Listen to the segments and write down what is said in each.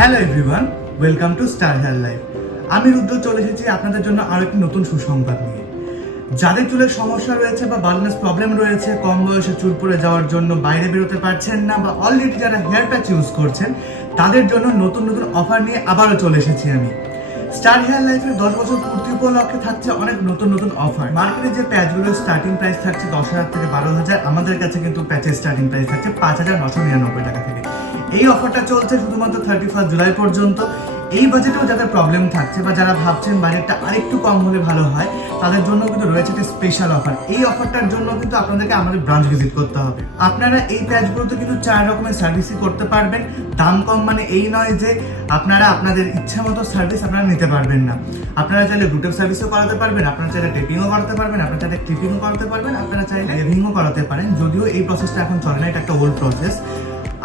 Hello everyone, welcome to star hair life. আমি রুদ্র চলে এসেছি আপনাদের জন্য আরো একটি নতুন সুসংবাদ নিয়ে। যাদের চুলের সমস্যা রয়েছে বা বাল্ডনেস প্রবলেম রয়েছে, কম বয়সে চুল পড়ে যাওয়ার জন্য বাইরে বেরোতে পারছেন না, বা অলরেডি যারা হেয়ার প্যাচ ইউজ করছেন তাদের জন্য নতুন নতুন অফার নিয়ে আবারও চলে এসেছি আমি। স্টার হেয়ার লাইফের 10 বছর পূর্তি উপলক্ষে থাকছে অনেক নতুন নতুন অফার। মার্কেটে যে প্যাচগুলোর স্টার্টিং প্রাইস থাকছে 10,000 থেকে 12,000, আমাদের কাছে কিন্তু প্যাচের স্টার্টিং প্রাইস থাকছে 5,999 টাকা থেকে। এই অফারটা চলছে শুধুমাত্র 31 জুলাই পর্যন্ত। এই বাজেটেও যাদের প্রবলেম থাকছে বা যারা ভাবছেন বাজেটটা আরেকটু কম হলে ভালো হয়, তাদের জন্য কিন্তু রয়েছে একটা স্পেশাল অফার। এই অফারটার জন্য কিন্তু আপনাদেরকে আমাদের ব্রাঞ্চ ভিজিট করতে হবে। আপনারা এই প্যাচগুলোতে কিন্তু 4 রকমের সার্ভিসই করতে পারবেন। দাম কম মানে এই নয় যে আপনারা আপনাদের ইচ্ছা মতো সার্ভিস আপনারা নিতে পারবেন না। আপনারা চাইলে রুটের সার্ভিসও করাতে পারবেন, আপনারা চাইলে টেপিংও করাতে পারবেন, আপনারা চাইলে ক্লিপিংও করাতে পারবেন, আপনারা চাইলে লেভিংও করাতে পারেন। যদিও এই প্রসেসটা এখন চলে না, এটা একটা ওল্ড প্রসেস।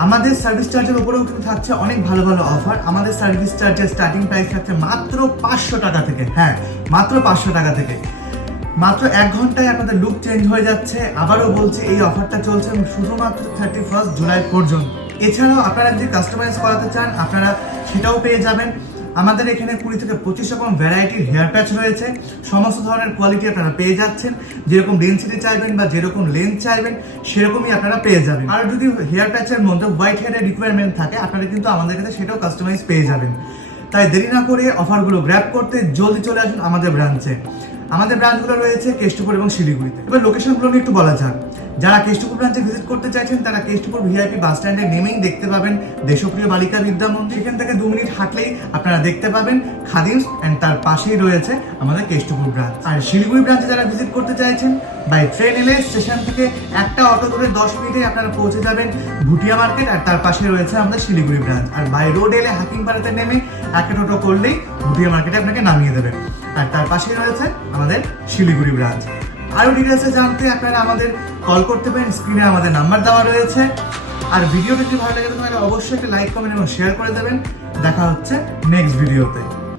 আমাদের সার্ভিস চার্জের উপরেও কিন্তু থাকছে অনেক ভালো ভালো অফার। আমাদের সার্ভিস চার্জের স্টার্টিং প্রাইস থাকছে মাত্র 500 টাকা থেকে। হ্যাঁ, মাত্র 500 টাকা থেকে। মাত্র 1 ঘন্টায় আপনাদের লুক চেঞ্জ হয়ে যাচ্ছে। আবারও বলছি, এই অফারটা চলছে শুধুমাত্র 31 জুলাই পর্যন্ত। এছাড়াও আপনারা যদি কাস্টমাইজ করাতে চান আপনারা সেটাও পেয়ে যাবেন। আমাদের এখানে 20 থেকে 25 রকম ভ্যারাইটির হেয়ার প্যাচ রয়েছে। সমস্ত ধরনের কোয়ালিটি আপনারা পেয়ে যাচ্ছেন। যেরকম ডেন্সিটি চাইবেন বা যেরকম লেন্থ চাইবেন সেরকমই আপনারা পেয়ে যাবেন। আর যদি হেয়ার প্যাচের মধ্যে হোয়াইট হেয়ারের রিকোয়ারমেন্ট থাকে আপনারা কিন্তু আমাদের কাছে সেটাও কাস্টমাইজ পেয়ে যাবেন। তাই দেরি না করে অফারগুলো গ্র্যাব করতে জলদি চলে আসুন আমাদের ব্রাঞ্চে। আমাদের ব্রাঞ্চগুলো রয়েছে কেষ্টপুর এবং শিলিগুড়িতে। এবার লোকেশনগুলো নিয়ে একটু বলা যাক। যারা কেষ্টপুর ব্রাঞ্চে ভিজিট করতে চাইছেন তারা কেষ্টপুর ভিআইপি বাস স্ট্যান্ডে নেমেই দেখতে পাবেন দেশপ্রিয় বালিকা বিদ্যা মন্দির। এখান থেকে 2 মিনিট হাঁটলেই আপনারা দেখতে পাবেন খাদিমস, এন্ড তার পাশেই রয়েছে আমাদের কেষ্টপুর ব্রাঞ্চ। আর শিলিগুড়ি ব্রাঞ্চে যারা ভিজিট করতে চাইছেন বাই ট্রেন এলে স্টেশন থেকে একটা অটো ধরে 10 মিনিটে আপনারা পৌঁছে যাবেন ভুটিয়া মার্কেট, আর তার পাশে রয়েছে আমাদের শিলিগুড়ি ব্রাঞ্চ। আর বাই রোড এলে হাকিমপাড়াতে নেমে একটা টোটো করলেই ভুটিয়া মার্কেটে আপনাকে নামিয়ে দেবে, আর তার পাশেই রয়েছে আমাদের শিলিগুড়ি ব্রাঞ্চ। আরও ডিটেলসে জানতে আপনারা আমাদের কল করতে পারেন, স্ক্রিনে আমাদের নাম্বার দেওয়া রয়েছে। আর ভিডিওটা যদি ভালো লাগে তাহলে অবশ্যই একটা লাইক, কমেন্ট এবং শেয়ার করে দেবেন। দেখা হচ্ছে নেক্সট ভিডিওতে।